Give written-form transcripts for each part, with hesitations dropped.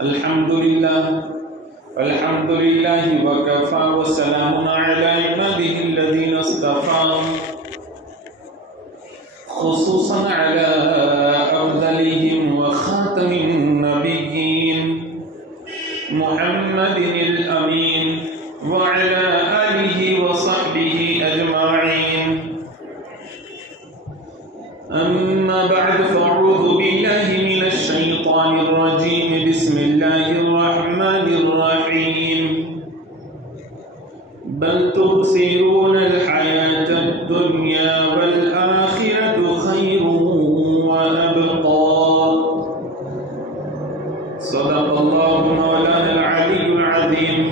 الحمد لله وكفى وسلام على عباده الذين اصطفى خصوصا على أفضلهم وخاتم النبيين محمد الأمين وعلى آله وصحبه أجمعين. أما بعد فأعوذ بالله من الشيطان الرجيم. بسم الله الرحمن الرحيم. بل تؤثرون الحياة الدنيا والآخرة خير وأبقى. صدق الله مولانا العلي العظيم.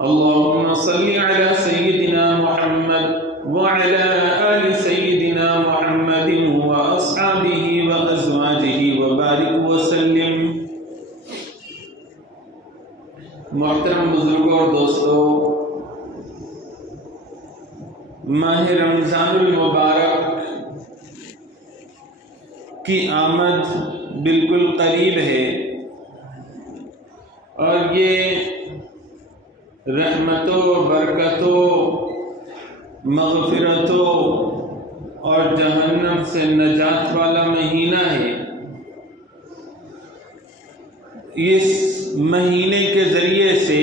اللهم صل على سيدنا محمد وعلى آل سيدنا محمد وأصحابه وأزواجه وبارك وسلم. محترم بزرگوں اور دوستوں، ماہ رمضان المبارک کی آمد بالکل قریب ہے اور یہ رحمتوں، برکتوں، مغفرتوں اور جہنم سے نجات والا مہینہ ہے. اس مہینے کے ذریعے سے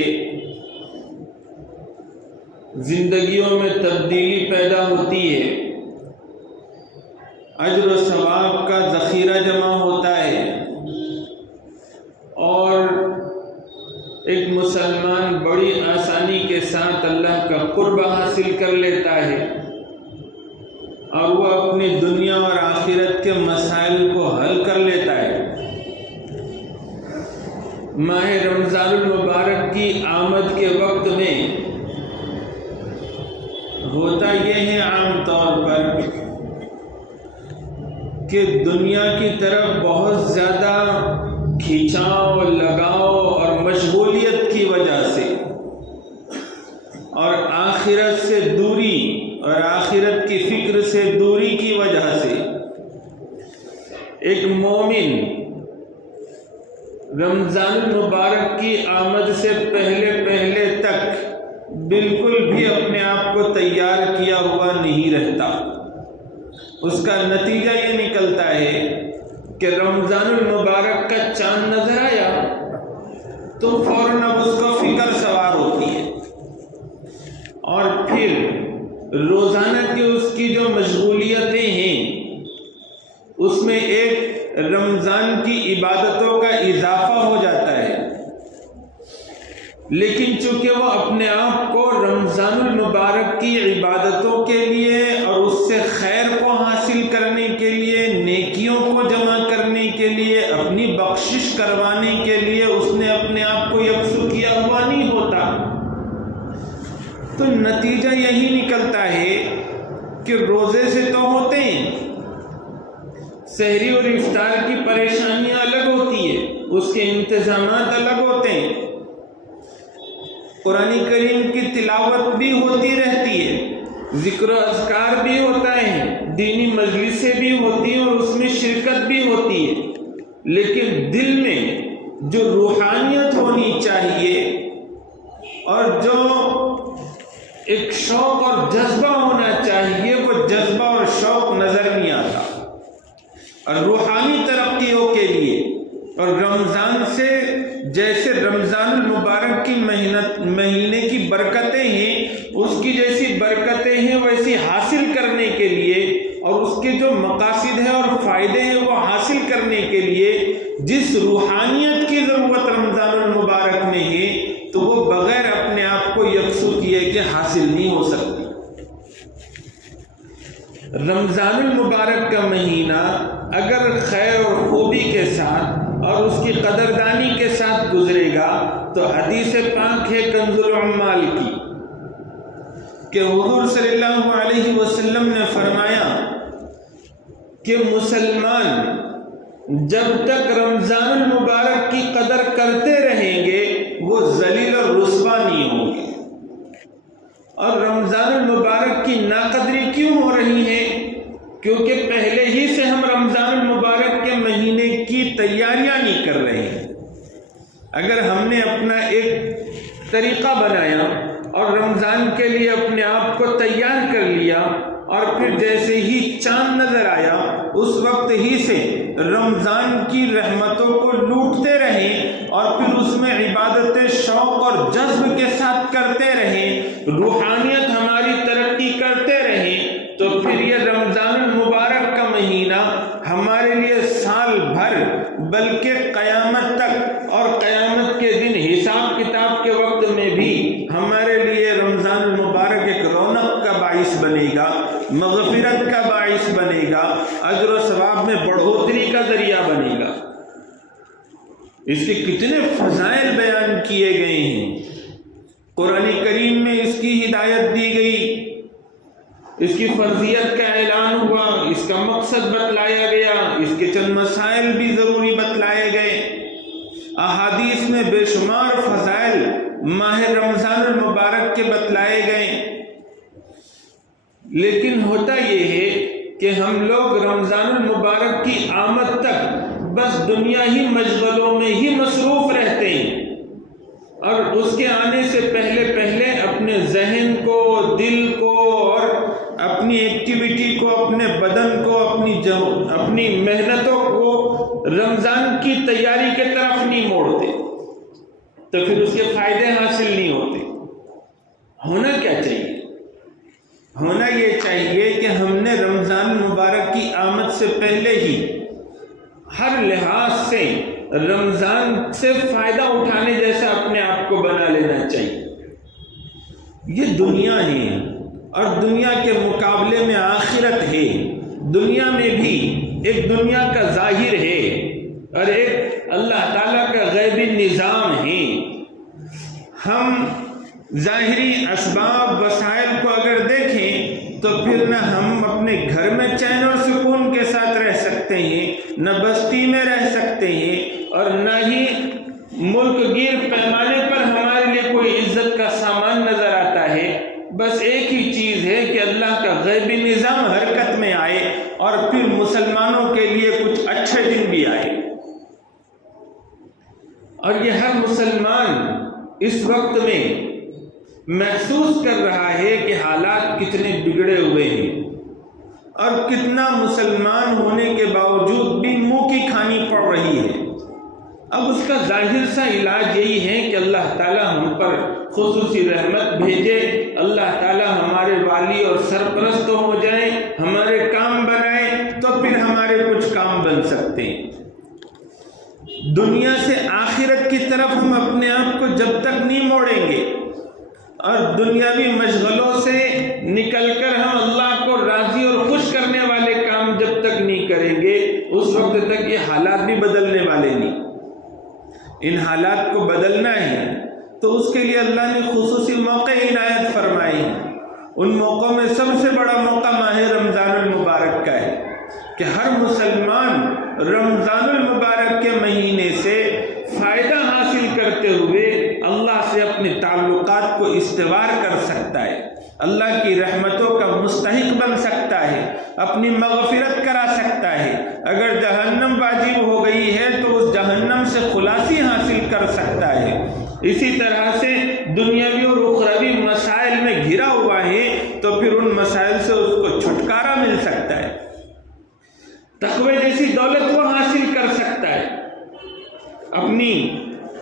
زندگیوں میں تبدیلی پیدا ہوتی ہے، اجر و ثواب کا ذخیرہ جمع ہوتا ہے اور ایک مسلمان بڑی آسانی کے ساتھ اللہ کا قرب حاصل کر لیتا ہے اور وہ اپنی دنیا اور آخرت کے مسائل کو حل کر لیتا ہے. ماہ رمضان المبارک کی آمد کے وقت میں ہوتا یہ ہے عام طور پر کہ دنیا کی طرف بہت زیادہ کھینچاؤ، لگاؤ اور مشغولیت کی وجہ سے اور آخرت سے دوری اور آخرت کی فکر سے دوری کی وجہ سے ایک مومن رمضان المبارک کی آمد سے پہلے تک بالکل بھی اپنے آپ کو تیار کیا ہوا نہیں رہتا. اس کا نتیجہ یہ نکلتا ہے کہ رمضان المبارک کا چاند نظر آیا تو فوراً اب اس کو فکر سوار ہوتی ہے اور پھر روزانہ کی اس کی جو مشغولیتیں ہیں اس میں ایک رمضان کی عبادتوں کا اضافہ ہو جاتا ہے، لیکن چونکہ وہ اپنے آپ کو رمضان المبارک کی عبادتوں کے لیے اور اس سے خیر کو حاصل کرنے کے لیے، نیکیوں کو جمع کرنے کے لیے، اپنی بخشش کروانے کے لیے اس نے اپنے آپ کو یکسو کیا ہوا نہیں ہوتا، تو نتیجہ یہی نکلتا ہے کہ روزے سے تو ہوتے ہیں، سحری اور افطار کی پریشانیاں الگ ہوتی ہے، اس کے انتظامات الگ ہوتے ہیں، قرآن کریم کی تلاوت بھی ہوتی رہتی ہے، ذکر و اذکار بھی ہوتا ہے، دینی مجلسیں بھی ہوتی ہیں اور اس میں شرکت بھی ہوتی ہے، لیکن دل میں جو روحانیت ہونی چاہیے اور جو ایک شوق اور جذبہ ہونا چاہیے وہ جذبہ اور شوق نظر نہیں آتا. اور روحانی ترقیوں کے لیے اور رمضان سے جیسے رمضان المبارک کی مہینے کی برکتیں ہیں، اس کی جیسی برکتیں ہیں ویسی حاصل کرنے کے لیے اور اس کے جو مقاصد ہیں اور فائدے ہیں وہ حاصل کرنے کے لیے جس روحانیت کی ضرورت رمضان المبارک میں ہے تو وہ بغیر اپنے آپ کو یکسو کیے کہ حاصل نہیں ہو سکتی. رمضان المبارک کا مہینہ اگر خیر اور خوبی کے ساتھ اور اس کی قدردانی کے ساتھ گزرے گا تو حدیث پاک ہے کنز العمال کی کہ حضور صلی اللہ علیہ وسلم نے فرمایا کہ مسلمان جب تک رمضان المبارک کی قدر کرتے رہیں گے وہ ذلیل اور رسوا نہیں ہوں گے. اور رمضان المبارک کی ناقدری کیوں ہو رہی ہے؟ کیونکہ پہلے ہی سے ہم رمضان المبارک کے مہینے کی تیاریاں نہیں کر رہے ہیں۔ اگر ہم نے اپنا ایک طریقہ بنایا اور رمضان کے لیے اپنے آپ کو تیار کر لیا اور پھر جیسے ہی چاند نظر آیا اس وقت ہی سے رمضان کی رحمتوں کو لوٹتے رہیں اور پھر اس میں عبادت شوق اور جذب کے ساتھ کرتے رہیں، روحانیت ہماری ترقی کرتے رہیں، تو پھر یہ رمضان المبارک کا مہینہ ہمارے لیے سال بھر بلکہ قیامت تک اور قیامت کے دن حساب کتاب کے وقت میں بھی ہمارے لیے رمضان المبارک ایک رونق کا باعث بنے گا، مغفرت کا باعث بنے گا، اجر و ثواب میں بڑھوتری کا ذریعہ بنے گا۔ اس کے کتنے فضائل بیان کیے گئے ہیں، قرآن کریم میں اس کی ہدایت دی گئی، اس کی فرضیت کا اعلان ہوا، اس کا مقصد بتلایا گیا، اس کے چند مسائل بھی ضروری بتلائے گئے۔ احادیث میں بے شمار فضائل ماہ رمضان المبارک کے بتلائے گئے، لیکن ہوتا یہ ہے کہ ہم لوگ رمضان المبارک کی آمد تک بس دنیا ہی مشغلوں میں ہی مصروف رہتے ہیں، اور اس کے آنے سے پہلے اپنے ذہن کو، دل کو اور اپنی ایکٹیویٹی کو، اپنے بدن کو، اپنی محنتوں کو رمضان کی تیاری کے طرف نہیں موڑتے، تو پھر اس کے فائدے حاصل نہیں ہوتے۔ ہونا کیا چاہیے؟ ہونا یہ چاہیے کہ ہم نے رمضان مبارک کی آمد سے پہلے ہی ہر لحاظ سے رمضان سے فائدہ اٹھانے جیسا اپنے آپ کو بنا لینا چاہیے۔ یہ دنیا ہے اور دنیا کے مقابلے میں آخرت ہے، دنیا میں بھی ایک دنیا کا ظاہر ہے اور ایک اللہ تعالیٰ کا غیبی نظام ہے۔ ہم ظاہری اسباب وسائل کو اگر دیکھیں تو پھر نہ ہم اپنے گھر میں چین اور سکون کے ساتھ رہ سکتے ہیں، نہ بستی میں رہ سکتے ہیں، اور نہ ہی ملک گیر پیمانے پر ہمارے لیے کوئی عزت کا سامان نظر آتا ہے۔ بس ایک ہی چیز ہے کہ اللہ کا غیبی نظام حرکت میں آئے اور پھر مسلمانوں کے لیے کچھ اچھے دن بھی آئے، اور یہ ہر مسلمان اس وقت میں محسوس کر رہا ہے کہ حالات کتنے بگڑے ہوئے ہیں، اور کتنا مسلمان ہونے کے باوجود بھی منہ کی کھانی پڑ رہی ہے۔ اب اس کا ظاہر سا علاج یہی ہے کہ اللہ تعالیٰ ہم پر خصوصی رحمت بھیجے، اللہ تعالیٰ ہمارے والی اور سرپرست ہو جائیں، ہمارے کام بنائے، تو پھر ہمارے کچھ کام بن سکتے ہیں۔ دنیا سے آخرت کی طرف ہم اپنے آپ کو جب تک نہیں موڑیں گے اور دنیاوی مشغلوں سے نکل کر ہم اللہ کو راضی اور خوش کرنے والے کام جب تک نہیں کریں گے، اس وقت تک یہ حالات بھی بدلنے والے نہیں۔ ان حالات کو بدلنا ہے تو اس کے لیے اللہ نے خصوصی موقع عنایت فرمائے ہیں۔ ان موقعوں میں سب سے بڑا موقع ماہ رمضان المبارک کا ہے کہ ہر مسلمان رمضان المبارک کے مہینے سے فائدہ حاصل کرتے ہوئے اللہ سے اپنے تعلقات کو استوار کر سکتا ہے، اللہ کی رحمتوں کا مستحق بن سکتا ہے، اپنی مغفرت کرا سکتا ہے۔ اگر جہنم واجب ہو گئی ہے تو اس جہنم سے خلاصی حاصل کر سکتا ہے۔ اسی طرح سے دنیاوی اور اخروی مسائل میں گھرا ہوا ہے تو پھر ان مسائل سے اس کو چھٹکارا مل سکتا ہے، تقوی جیسی دولت وہ حاصل کر سکتا ہے، اپنی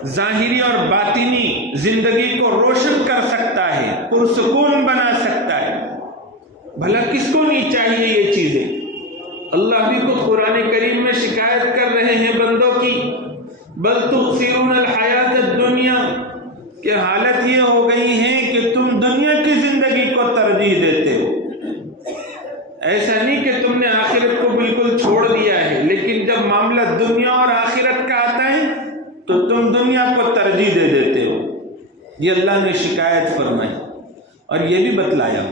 ظاہری اور باطنی زندگی کو روشن کر سکتا ہے، پرسکون بنا سکتا ہے۔ بھلا کس کو نہیں چاہیے یہ چیزیں؟ اللہ بھی خود قرآن کریم میں شکایت کر رہے ہیں بندوں کی، بل تؤثرون الحیات الدنیا، کہ حالت یہ ہو گئی ہے کہ تم دنیا کی زندگی کو ترجیح دیتے ہو۔ ایسا نہیں کہ تم نے آخرت کو بالکل چھوڑ دیا ہے، لیکن جب معاملہ دنیا اور آخرت کا آتا ہے تو تم دنیا کو ترجیح دے دیتے ہو۔ یہ اللہ نے شکایت فرمائی اور یہ بھی بتلایا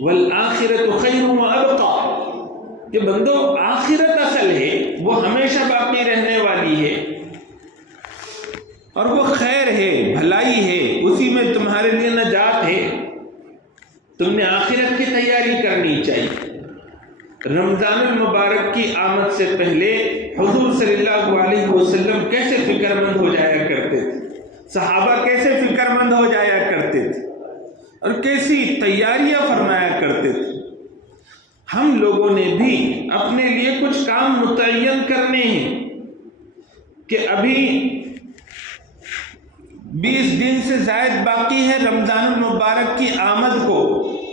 والآخرۃ خیر وابقی، کہ بندو آخرت اصل ہے، وہ ہمیشہ باقی رہنے والی ہے اور وہ خیر ہے، بھلائی ہے، اسی میں تمہارے لیے نجات ہے۔ تم نے آخرت کی تیاری کرنی چاہیے۔ رمضان المبارک کی آمد سے پہلے حضور صلی اللہ علیہ وسلم کیسے فکر مند ہو جایا کرتے تھے، صحابہ کیسے فکر مند ہو جایا کرتے تھے اور کیسی تیاریاں فرمایا کرتے تھے۔ ہم لوگوں نے بھی اپنے لیے کچھ کام متعین کرنے ہیں کہ ابھی 20 دن سے زائد باقی ہے رمضان المبارک کی آمد کو،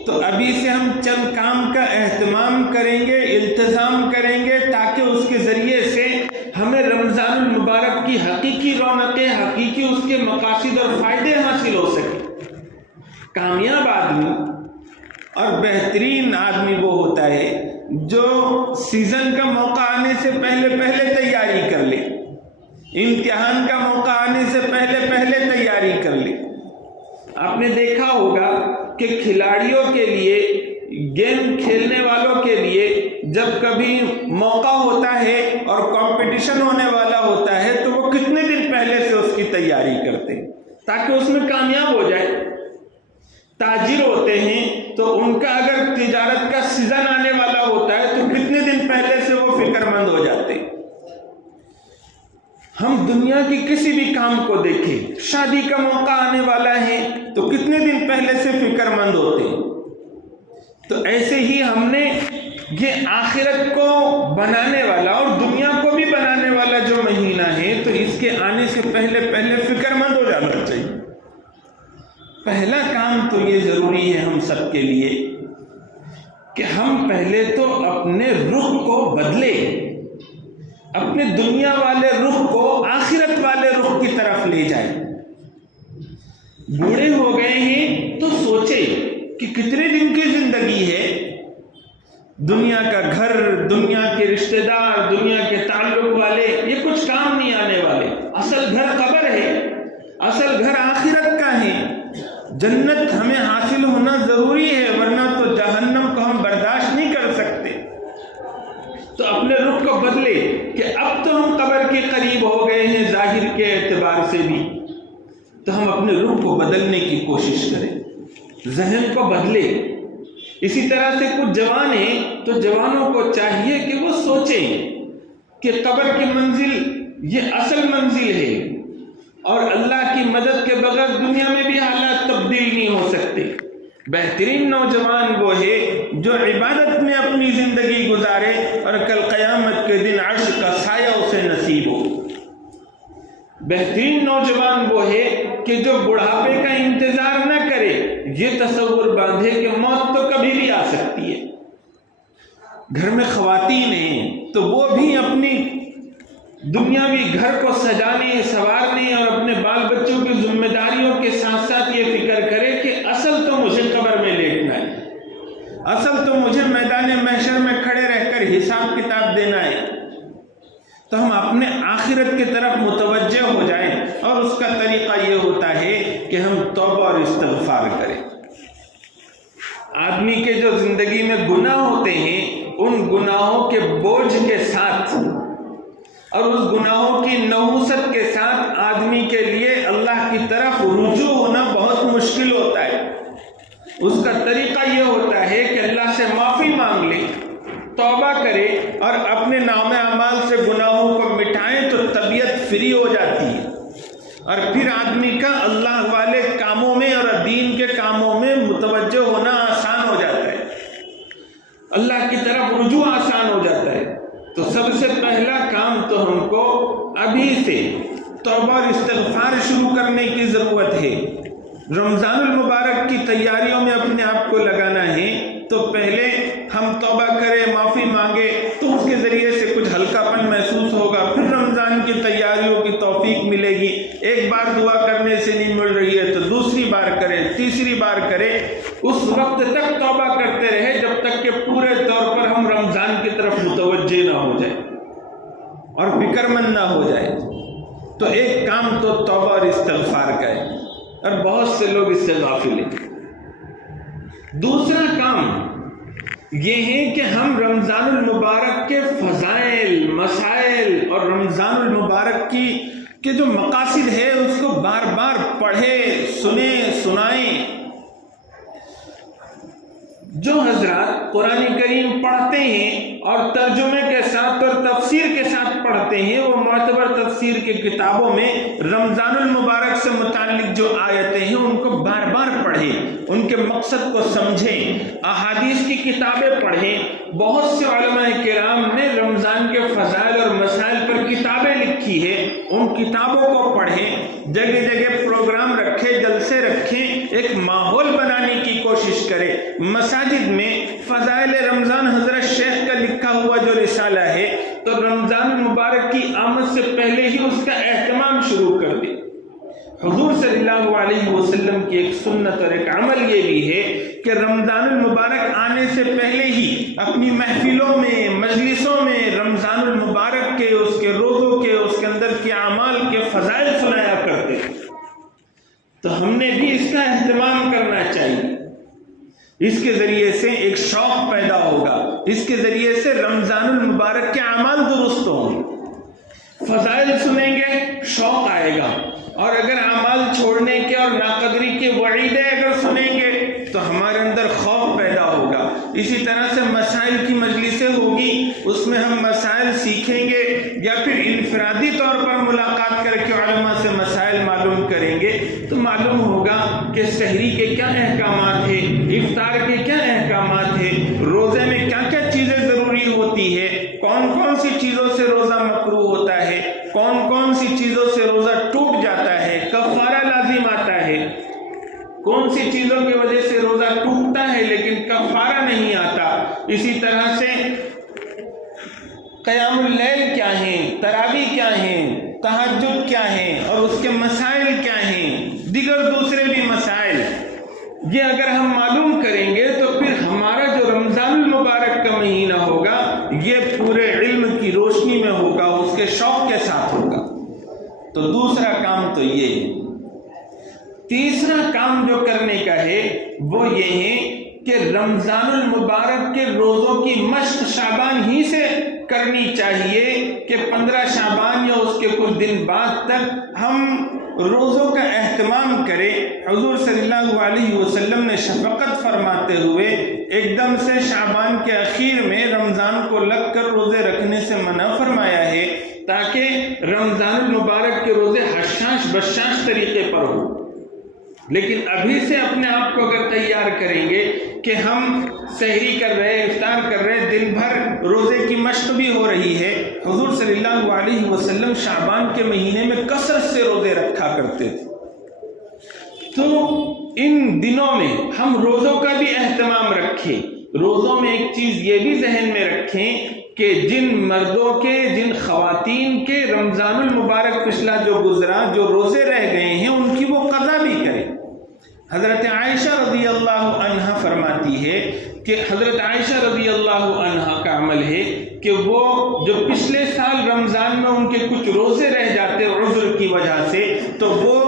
تو ابھی سے ہم چند کام کا اہتمام کریں گے، التزام کریں گے، تاکہ اس کے ذریعے سے ہمیں رمضان المبارک کی حقیقی رونقیں، حقیقی اس کے مقاصد اور فائدے حاصل ہو سکیں۔ کامیاب آدمی اور بہترین آدمی وہ ہوتا ہے جو سیزن کا موقع آنے سے پہلے تیاری کر لے، امتحان کا موقع آنے سے پہلے تیاری کر لے۔ آپ نے دیکھا ہوگا کہ کھلاڑیوں کے لیے، گیم کھیلنے والوں کے لیے جب کبھی موقع ہوتا ہے اور کمپٹیشن ہونے والا ہوتا ہے تو وہ کتنے دن پہلے سے اس کی تیاری کرتے ہیں تاکہ اس میں کامیاب ہو جائے۔ تاجر ہوتے ہیں تو ان کا اگر تجارت کا سیزن آنے والا ہوتا ہے تو کتنے دن پہلے سے وہ فکر مند ہو جاتے ہیں۔ ہم دنیا کی کسی بھی کام کو دیکھیں، شادی کا موقع آنے والا ہے تو کتنے دن پہلے سے فکر مند ہوتے ہیں۔ تو ایسے ہی ہم نے یہ آخرت کو بنانے والا اور دنیا کو بھی بنانے والا جو مہینہ ہے، تو اس کے آنے سے پہلے فکر مند ہو جانا چاہیے۔ پہلا کام تو یہ ضروری ہے ہم سب کے لیے کہ ہم پہلے تو اپنے رخ کو بدلے، اپنے دنیا والے رخ کو آخرت والے رخ کی طرف لے جائیں۔ بوڑھے ہو گئے ہیں تو سوچے کہ کتنے دن کی زندگی ہے، دنیا کا گھر، دنیا کے رشتہ دار، دنیا کے تعلق والے، یہ کچھ کام نہیں آنے والے۔ اصل گھر قبر ہے، اصل گھر آخرت کا ہے۔ جنت ہمیں حاصل ہونا ضروری ہے، ورنہ تو جہنم کو ہم برداشت نہیں کر سکتے۔ تو اپنے رخ کو بدلے کہ اب تو ہم قبر کے قریب ہو گئے ہیں ظاہر کے اعتبار سے بھی، تو ہم اپنے رخ کو بدلنے کی کوشش کریں، ذہن کو بدلے۔ اسی طرح سے کچھ جوان ہیں تو جوانوں کو چاہیے کہ وہ سوچیں کہ قبر کی منزل یہ اصل منزل ہے اور اللہ کی مدد کے بغیر دنیا میں بھی حالات تبدیل نہیں ہو سکتے۔ بہترین نوجوان وہ ہے جو عبادت میں اپنی زندگی گزارے اور کل قیامت کے دن عرش کا سایہ اسے نصیب ہو۔ بہترین نوجوان وہ ہے کہ جو بڑھاپے کا انتظار نہ کرے، یہ تصور باندھے کہ موت تو کبھی بھی آ سکتی ہے۔ گھر میں خواتین ہیں تو وہ بھی اپنی دنیاوی گھر کو سجانے، سنوارنے اور اپنے بال بچوں کی ذمہ داریوں کے ساتھ ساتھ یہ فکر کرے کہ اصل تو مجھے قبر میں لیٹنا ہے، اصل تو مجھے میدان محشر میں کھڑے رہ کر حساب کتاب دینا ہے۔ تو ہم اپنے آخرت کی طرف متوجہ ہو جائیں، اور اس کا طریقہ یہ ہوتا ہے کہ ہم توبہ اور استغفار کریں۔ آدمی کے جو زندگی میں گناہ ہوتے ہیں، ان گناہوں کے بوجھ کے ساتھ اور اس گناہوں کی نحوست کے ساتھ آدمی کے لیے اللہ کی طرف رجوع ہونا بہت مشکل ہوتا ہے۔ اس کا طریقہ یہ ہوتا ہے کہ اللہ سے معافی مانگ لے، توبہ کرے اور اپنے نام اعمال سے گناہوں کو مٹائیں تو طبیعت فری ہو جاتی ہے، اور پھر آدمی کا اللہ والے کاموں میں اور دین کے کاموں میں متوجہ ہونا آسان ہو جاتا ہے، اللہ کی طرف رجوع آسان ہو جاتا ہے۔ تو سب سے پہلا کام تو ہم کو ابھی سے توبہ اور استغفار شروع کرنے کی ضرورت ہے۔ رمضان المبارک کی تیاریوں میں اپنے آپ کو لگانا ہے، تو پہلے ہم توبہ کریں، معافی مانگے، تو اس کے ذریعے سے کچھ ہلکا پن محسوس ہوگا، پھر رمضان کی تیاریوں کی توفیق ملے گی۔ ایک بار دعا کرنے سے نہیں مل رہی ہے تو دوسری بار کرے، تیسری بار کرے، اس وقت تک توبہ کرتے رہے جب تک کہ پورے طور پر ہم رمضان کی طرف متوجہ نہ ہو جائے اور فکر مند نہ ہو جائے۔ تو ایک کام تو توبہ اور استغفار کا ہے، اور بہت سے لوگ اس سے غافل ہیں۔ دوسرا کام یہ ہے کہ ہم رمضان المبارک کے فضائل، مسائل اور رمضان المبارک کے جو مقاصد ہے اس کو بار بار پڑھیں، سنیں، سنائیں۔ جو حضرات قرآن کریم پڑھتے ہیں اور ترجمے کے ساتھ اور تفسیر کے ساتھ پڑھتے ہیں، وہ معتبر تفسیر کی کتابوں میں رمضان المبارک سے متعلق جو آیتیں ہیں ان کو بار بار پڑھیں، ان کے مقصد کو سمجھیں، احادیث کی کتابیں پڑھیں۔ بہت سے علماء کرام نے رمضان کے فضائل اور مسائل پر کتابیں لکھی ہے، ان کتابوں کو پڑھیں، جگہ جگہ پروگرام رکھیں، جلسے رکھیں، ایک ماحول بنانے کی کوشش کریں۔ مساجد میں فضائل رمضان حضرت شیخ کا لکھا ہوا جو رسالہ ہے، تو رمضان المبارک کی آمد سے پہلے ہی اس کا اہتمام شروع کر دیں۔ حضور صلی اللہ علیہ وسلم کی ایک سنت اور ایک عمل یہ بھی ہے کہ رمضان المبارک آنے سے پہلے ہی اپنی محفلوں میں، مجلسوں میں رمضان المبارک کے، اس کے روزوں کے، اس کے اندر کے اعمال کے فضائل سنایا کرتے۔ تو ہم نے بھی اس کا اہتمام کرنا چاہیے۔ اس کے ذریعے سے ایک شوق پیدا ہوگا، اس کے ذریعے سے رمضان المبارک کے اعمال درست ہوں گے۔ فضائل سنیں گے، شوق آئے گا، اور اگر اعمال چھوڑنے کے اور ناقدری کے وعیدیں اگر سنیں گے تو ہمارے اندر خوف پیدا ہوگا۔ اسی طرح سے مسائل کی مجلسیں ہوگی، اس میں ہم مسائل سیکھیں گے، یا پھر انفرادی طور پر ملاقات کر کے علماء سے مسائل معلوم کریں گے، تو معلوم ہوگا کہ سحری کے کیا احکامات ہیں، افطار کے کیا احکامات ہیں، روزے میں کیا کیا چیزیں ضروری ہوتی ہے، کون کون سی چیزوں سے روزہ مکروہ ہوتا ہے، کون کون سی چیزوں سے روزہ ٹوٹ جاتا ہے، کفارہ لازم آتا ہے، کون سی چیزوں کی وجہ سے روزہ ٹوٹتا ہے لیکن کفارہ نہیں آتا۔ اسی طرح سے قیام اللیل کیا ہیں، تراویح کیا ہیں، تہجد کیا ہیں، اور اس کے مسائل کیا ہیں، دیگر دوسرے بھی مسائل، یہ اگر ہم معلوم کریں گے تو پھر ہمارا جو رمضان المبارک کا مہینہ ہوگا یہ پورے علم کی روشنی میں ہوگا، اس کے شوق کے ساتھ ہوگا۔ تو دوسرا کام تو یہ ہے۔ تیسرا کام جو کرنے کا ہے وہ یہ ہے کہ رمضان المبارک کے روزوں کی مشق شعبان ہی سے کرنی چاہیے، کہ 15 شعبان یا اس کے کچھ دن بعد تک ہم روزوں کا اہتمام کریں۔ حضور صلی اللہ علیہ وسلم نے شفقت فرماتے ہوئے ایک دم سے شعبان کے اخیر میں رمضان کو لگ کر روزے رکھنے سے منع فرمایا ہے، تاکہ رمضان المبارک کے روزے حشاش بشاش طریقے پر ہوں۔ لیکن ابھی سے اپنے آپ کو اگر تیار کریں گے کہ ہم سحری کر رہے، افطار کر رہے، دن بھر روزے کی مشق بھی ہو رہی ہے۔ حضور صلی اللہ علیہ وسلم شعبان کے مہینے میں کثرت سے روزے رکھا کرتے تھے۔ تو ان دنوں میں ہم روزوں کا بھی اہتمام رکھیں۔ روزوں میں ایک چیز یہ بھی ذہن میں رکھیں کہ جن مردوں کے، جن خواتین کے رمضان المبارک پچھلا جو گزرا، جو روزے رہ گئے ہیں، ان کی وہ قضا بھی کریں۔ حضرت عائشہ رضی اللہ عنہ فرماتی ہے کہ حضرت عائشہ رضی اللہ عنہ کا عمل ہے کہ وہ جو پچھلے سال رمضان میں ان کے کچھ روزے رہ جاتے عذر کی وجہ سے، تو وہ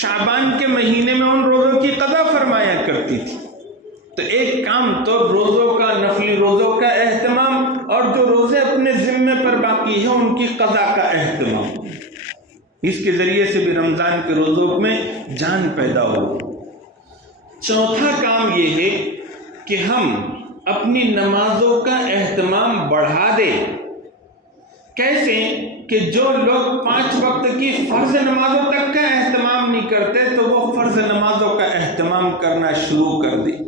شعبان کے مہینے میں ان روزوں کی قضا فرمایا کرتی تھی۔ تو ایک کام تو روزوں کا، نفلی روزوں کا اہتمام، اور جو روزے اپنے ذمے پر باقی ہیں ان کی قضا کا اہتمام، اس کے ذریعے سے بھی رمضان کے روزوں میں جان پیدا ہو۔ چوتھا کام یہ ہے کہ ہم اپنی نمازوں کا اہتمام بڑھا دیں۔ کیسے؟ کہ جو لوگ 5 وقت کی فرض نمازوں تک کا اہتمام نہیں کرتے تو وہ فرض نمازوں کا اہتمام کرنا شروع کر دیں۔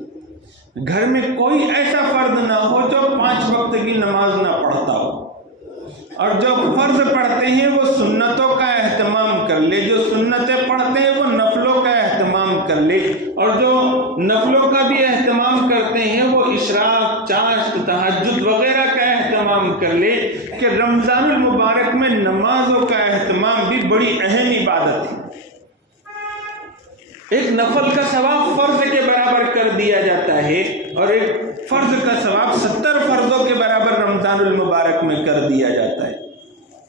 گھر میں کوئی ایسا فرد نہ ہو جو 5 وقت کی نماز نہ پڑھتا ہو، اور جو فرض پڑھتے ہیں وہ سنتوں کا اہتمام کر لے، جو سنتیں پڑھتے ہیں وہ نفلوں کا اہتمام کر لے، اور جو نفلوں کا بھی اہتمام کرتے ہیں وہ اشراق، چاشت، تہجد وغیرہ کا اہتمام کر لے، کہ رمضان المبارک میں نمازوں کا اہتمام بھی بڑی اہم عبادت ہے۔ ایک نفل کا ثواب فرض کے برابر کر دیا جاتا ہے، اور ایک فرض کا ثواب 70 فرضوں کے برابر رمضان المبارک میں کر دیا جاتا ہے۔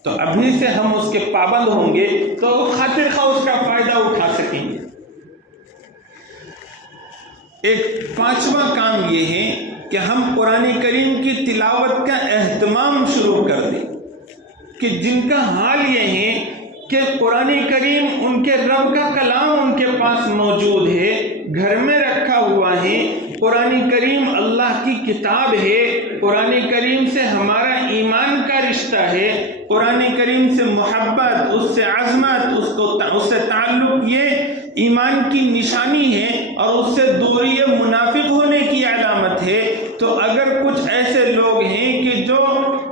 تو ابھی سے ہم اس کے پابند ہوں گے تو خاطر خواہ اس کا فائدہ اٹھا سکیں گے۔ ایک 5واں کام یہ ہے کہ ہم قرآن کریم کی تلاوت کا اہتمام شروع کر دیں، کہ جن کا حال یہ ہے کہ قرآن کریم ان کے رب کا کلام ان کے پاس موجود ہے، گھر میں رکھا ہوا ہے. قرآن کریم اللہ کی کتاب ہے. قرآن کریم سے ہمارا ایمان کا رشتہ ہے. قرآن کریم سے محبت، اس سے عظمت، اس سے تعلق یہ ایمان کی نشانی ہے اور اس سے دوری منافق ہونے کی علامت ہے. تو اگر کچھ ایسے لوگ ہیں کہ جو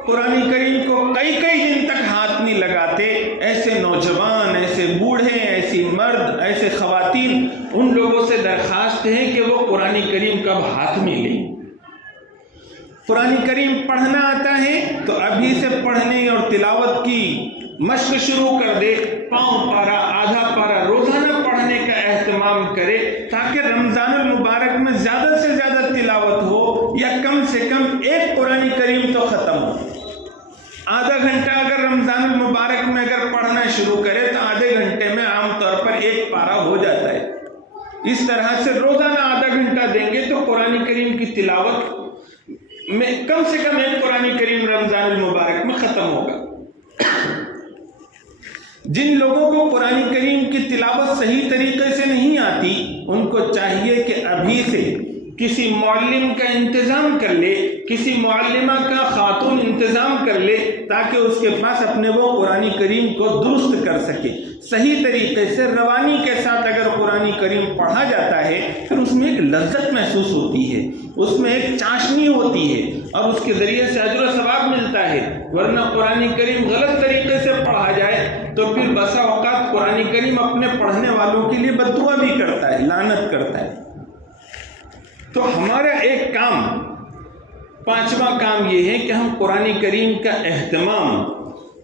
قرآن کریم کو کئی دن تک ہاتھ نہیں لگاتے، ایسے نوجوان، ایسے بوڑھے، ایسی مرد، ایسے خواتین، ان لوگوں سے درخواست ہے کہ وہ قرآن کریم کب ہاتھ میں لیں. قرآن کریم پڑھنا آتا ہے تو ابھی سے پڑھنے اور تلاوت کی مشق شروع کر دے. پاؤں پارا، آدھا پارا روزانہ پڑھنے کا اہتمام کرے تاکہ رمضان المبارک میں زیادہ سے زیادہ تلاوت ہو، یا کم سے کم ایک قرآن کریم تو ختم ہو. آدھا گھنٹہ اگر رمضان المبارک میں اگر پڑھنا شروع کرے تو آدھے گھنٹے میں عام طور پر ایک پارا ہو جاتا ہے. اس طرح سے روزانہ آدھا گھنٹہ دیں گے تو قرآن کریم کی تلاوت میں کم سے کم ایک قرآن کریم رمضان المبارک میں ختم ہوگا. جن لوگوں کو قرآن کریم کی تلاوت صحیح طریقے سے نہیں آتی، ان کو چاہیے کہ ابھی سے کسی معلم کا انتظام کر لے، کسی معلمہ کا خاتون انتظام کر لے تاکہ اس کے پاس اپنے وہ قرآن کریم کو درست کر سکے. صحیح طریقے سے روانی کے ساتھ اگر قرآن کریم پڑھا جاتا ہے پھر اس میں ایک لذت محسوس ہوتی ہے، اس میں ایک چاشنی ہوتی ہے اور اس کے ذریعے سے اجر و ثواب ملتا ہے. ورنہ قرآن کریم غلط طریقے سے پڑھا جائے تو پھر بسا اوقات قرآن کریم اپنے پڑھنے والوں کے لیے بددعا بھی کرتا ہے، لعنت کرتا ہے. تو ہمارا ایک کام، پانچواں کام یہ ہے کہ ہم قرآن کریم کا اہتمام،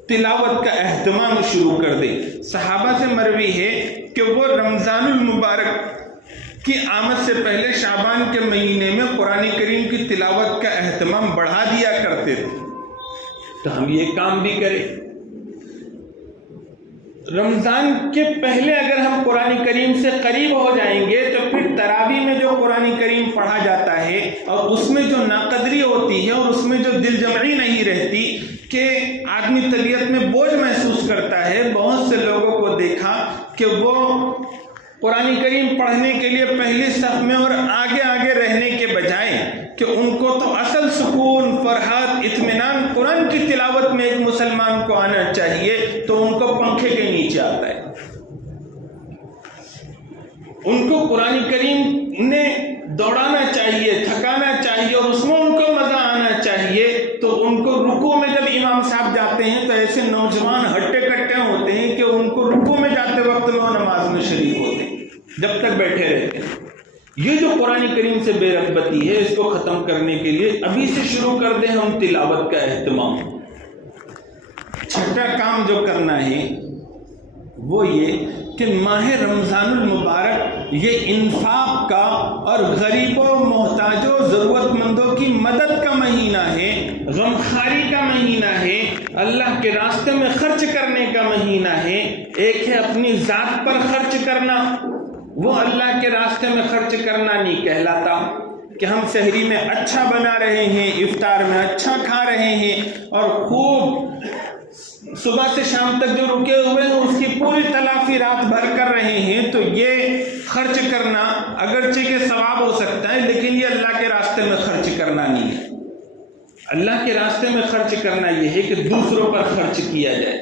تلاوت کا اہتمام شروع کر دیں. صحابہ سے مروی ہے کہ وہ رمضان المبارک کی آمد سے پہلے شعبان کے مہینے میں قرآن کریم کی تلاوت کا اہتمام بڑھا دیا کرتے تھے. تو ہم یہ کام بھی کریں. رمضان کے پہلے اگر ہم قرآن کریم سے قریب ہو جائیں گے تو پھر تراویح میں جو قرآن کریم پڑھا جاتا ہے اور اس میں جو ناقدری ہوتی ہے اور اس میں جو دل جمعی نہیں رہتی کہ آدمی طبیعت میں بوجھ محسوس کرتا ہے. بہت سے لوگوں کو دیکھا کہ وہ قرآن کریم پڑھنے کے لیے پہلی صف میں اور آگے رہنے کے بجائے کہ ان کو تو اصل سکون، فرحت، اطمینان قرآن کی تلاوت میں ایک مسلمان کو آنا چاہیے، تو ان کو پنکھے کے نیچے آتا ہے. ان کو قرآن کریم نے دوڑانا چاہیے، تھکانا چاہیے اور اس میں ان کو مزہ آنا چاہیے. تو ان کو رکوع میں جب امام صاحب جاتے ہیں تو ایسے نوجوان ہٹے کٹے ہوتے ہیں کہ ان کو رکوع میں جاتے وقت وہ نماز میں شریک ہوتے ہیں جب تک بیٹھے رہتے ہیں. یہ جو قرآن کریم سے بے رغبتی ہے، اس کو ختم کرنے کے لیے ابھی سے شروع کر دیں ہم تلاوت کا اہتمام. چھٹا کام جو کرنا ہے وہ یہ کہ ماہ رمضان المبارک یہ انفاق کا اور غریبوں، محتاجوں، ضرورت مندوں کی مدد کا مہینہ ہے، غمخواری کا مہینہ ہے، اللہ کے راستے میں خرچ کرنے کا مہینہ ہے. ایک ہے اپنی ذات پر خرچ کرنا، وہ اللہ کے راستے میں خرچ کرنا نہیں کہلاتا کہ ہم سحری میں اچھا بنا رہے ہیں، افطار میں اچھا کھا رہے ہیں اور خوب صبح سے شام تک جو رکے ہوئے ہیں اس کی پوری تلافی رات بھر کر رہے ہیں. تو یہ خرچ کرنا اگرچہ کہ ثواب ہو سکتا ہے لیکن یہ اللہ کے راستے میں خرچ کرنا نہیں ہے. اللہ کے راستے میں خرچ کرنا یہ ہے کہ دوسروں پر خرچ کیا جائے.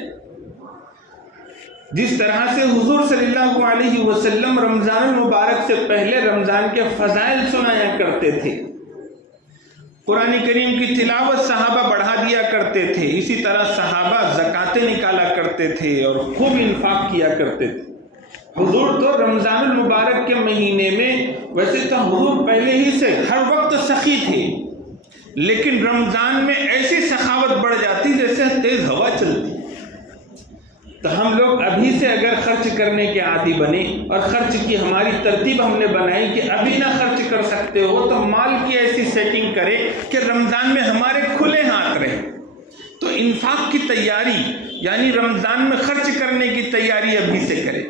جس طرح سے حضور صلی اللہ علیہ وسلم رمضان المبارک سے پہلے رمضان کے فضائل سنایا کرتے تھے، قرآن کریم کی تلاوت صحابہ بڑھا دیا کرتے تھے، اسی طرح صحابہ زکاتیں نکالا کرتے تھے اور خوب انفاق کیا کرتے تھے. حضور تو رمضان المبارک کے مہینے میں ویسے تو حضور پہلے ہی سے ہر وقت سخی تھے، لیکن رمضان میں ایسی سخاوت بڑھ جاتی جیسے تیز ہوا چلتی. تو ہم لوگ ابھی سے اگر خرچ کرنے کے عادی بنے اور خرچ کی ہماری ترتیب ہم نے بنائی کہ ابھی نہ خرچ کر سکتے ہو تو مال کی ایسی سیٹنگ کرے کہ رمضان میں ہمارے کھلے ہاتھ رہے. تو انفاق کی تیاری یعنی رمضان میں خرچ کرنے کی تیاری ابھی سے کرے.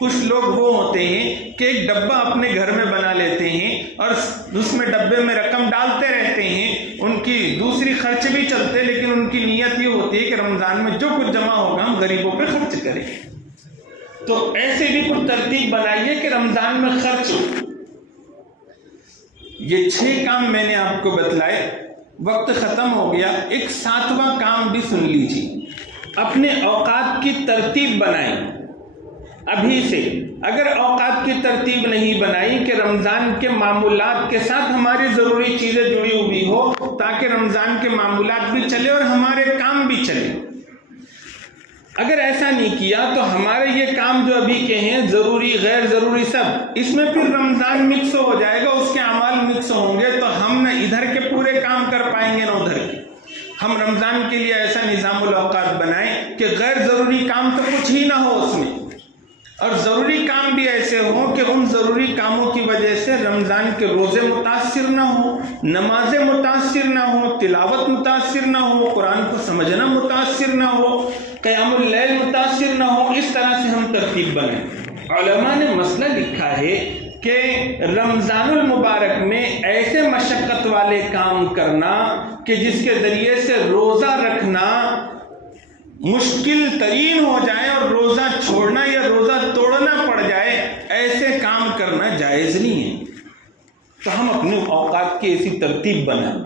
کچھ لوگ وہ ہوتے ہیں کہ ایک ڈبہ اپنے گھر میں بنا لیتے ہیں اور اس میں ڈبے میں رقم ڈالتے رہتے ہیں، ان کی دوسری خرچ بھی چلتے لیکن ان کی نیت یہ ہوتی ہے کہ رمضان میں جو کچھ جمع ہوگا ہم غریبوں پہ خرچ کریں. تو ایسے بھی کچھ ترتیب بنائیے کہ رمضان میں خرچ یہ 6 کام میں نے آپ کو بتلائے، وقت ختم ہو گیا، ایک 7واں کام بھی سن لیجیے۔ اپنے اوقات کی ترتیب بنائیں ابھی سے۔ اگر اوقات کی ترتیب نہیں بنائی کہ رمضان کے معمولات کے ساتھ ہماری ضروری چیزیں جڑی ہوئی ہو تاکہ رمضان کے معمولات بھی چلے اور ہمارے کام بھی چلے، اگر ایسا نہیں کیا تو ہمارے یہ کام جو ابھی کے ہیں، ضروری غیر ضروری سب، اس میں پھر رمضان مکس ہو جائے گا، اس کے اعمال مکس ہوں گے تو ہم نہ ادھر کے پورے کام کر پائیں گے نہ ادھر کے۔ ہم رمضان کے لیے ایسا نظام الاوقات بنائیں کہ غیر ضروری کام تو کچھ ہی نہ ہو اس میں، اور ضروری کام بھی ایسے ہوں کہ ان ضروری کاموں کی وجہ سے رمضان کے روزے متاثر نہ ہوں، نمازیں متاثر نہ ہوں، تلاوت متاثر نہ ہو، قرآن کو سمجھنا متاثر نہ ہو، قیام اللیل متاثر نہ ہو۔ اس طرح سے ہم ترتیب بنائیں۔ علماء نے مسئلہ لکھا ہے کہ رمضان المبارک میں ایسے مشقت والے کام کرنا کہ جس کے ذریعے سے روزہ رکھنا مشکل ترین ہو جائے اور روزہ چھوڑنا یا روزہ توڑنا پڑ جائے، ایسے کام کرنا جائز نہیں ہے۔ تو ہم اپنے اوقات کی ایسی ترتیب بنائیں۔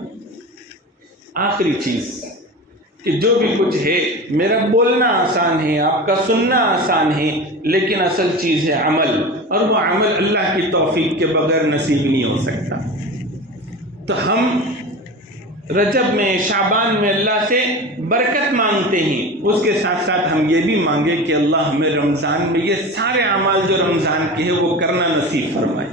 آخری چیز کہ جو بھی کچھ ہے، میرا بولنا آسان ہے، آپ کا سننا آسان ہے، لیکن اصل چیز ہے عمل، اور وہ عمل اللہ کی توفیق کے بغیر نصیب نہیں ہو سکتا۔ تو ہم رجب میں، شعبان میں اللہ سے برکت مانگتے ہیں، اس کے ساتھ ساتھ ہم یہ بھی مانگے کہ اللہ ہمیں رمضان میں یہ سارے اعمال جو رمضان کے ہیں وہ کرنا نصیب فرمائے۔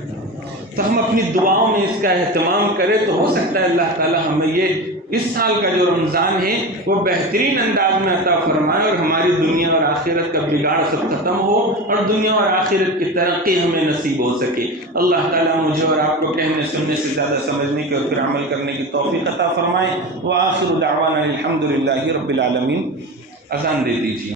تو ہم اپنی دعاؤں میں اس کا اہتمام کریں تو ہو سکتا ہے اللہ تعالی ہمیں یہ اس سال کا جو رمضان ہے وہ بہترین انداز میں عطا فرمائے، اور ہماری دنیا اور آخرت کا بگاڑ سب ختم ہو، اور دنیا اور آخرت کی ترقی ہمیں نصیب ہو سکے۔ اللہ تعالیٰ مجھے اور آپ کو کہنے سننے سے زیادہ سمجھنے کی اور پھر عمل کرنے کی توفیق عطا فرمائے۔ وآخر دعوانا الحمد للہ رب العالمین۔ اذان دے دیجیے۔